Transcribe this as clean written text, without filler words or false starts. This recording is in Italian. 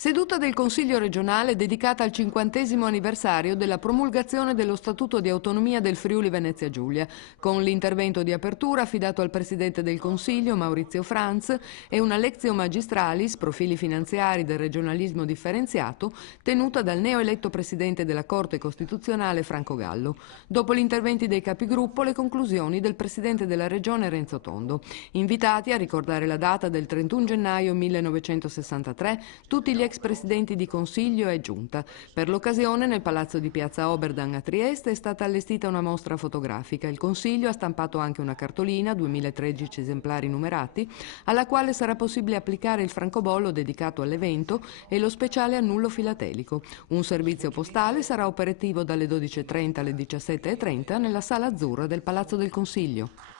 Seduta del Consiglio regionale dedicata al 50° anniversario della promulgazione dello Statuto di autonomia del Friuli Venezia Giulia, con l'intervento di apertura affidato al Presidente del Consiglio Maurizio Franz e una lectio magistralis, profili finanziari del regionalismo differenziato, tenuta dal neoeletto Presidente della Corte Costituzionale Franco Gallo. Dopo gli interventi dei capigruppo, le conclusioni del Presidente della Regione Renzo Tondo. Invitati a ricordare la data del 31 gennaio 1963 tutti gli ex presidenti di Consiglio e Giunta. Per l'occasione, nel palazzo di Piazza Oberdan a Trieste è stata allestita una mostra fotografica. Il Consiglio ha stampato anche una cartolina, 2013 esemplari numerati, alla quale sarà possibile applicare il francobollo dedicato all'evento e lo speciale annullo filatelico. Un servizio postale sarà operativo dalle 12:30 alle 17:30 nella Sala Azzurra del Palazzo del Consiglio.